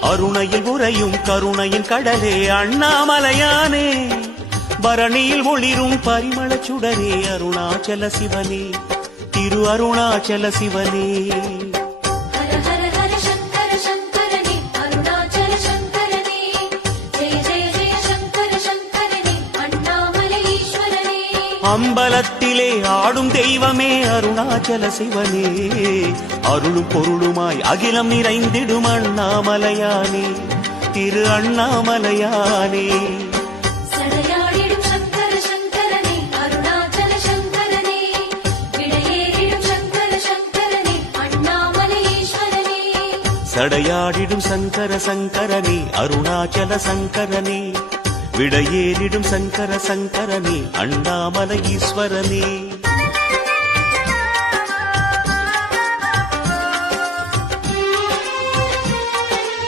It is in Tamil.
அருணையில் உறையும் கருணையின் கடலே அண்ணாமலையானே, பரணியில் ஒளிரும் பரிமள சுடரே அருணாச்சல சிவனே, திரு அருணாச்சல சிவனே. அம்பலத்திலே ஆடும் தெய்வமே அருணாச்சல சிவனே, அருளும் பொருளுமாய் அகிலம் நிறைந்திடும் அண்ணாமலையானே, திரு அண்ணாமலையானே. சடையாடிடும் சங்கர சங்கரனே அருணாச்சல சங்கரனே, விடையேறிடும் சங்கர சங்கரனே அண்ணாமலை ஈஸ்வரனே.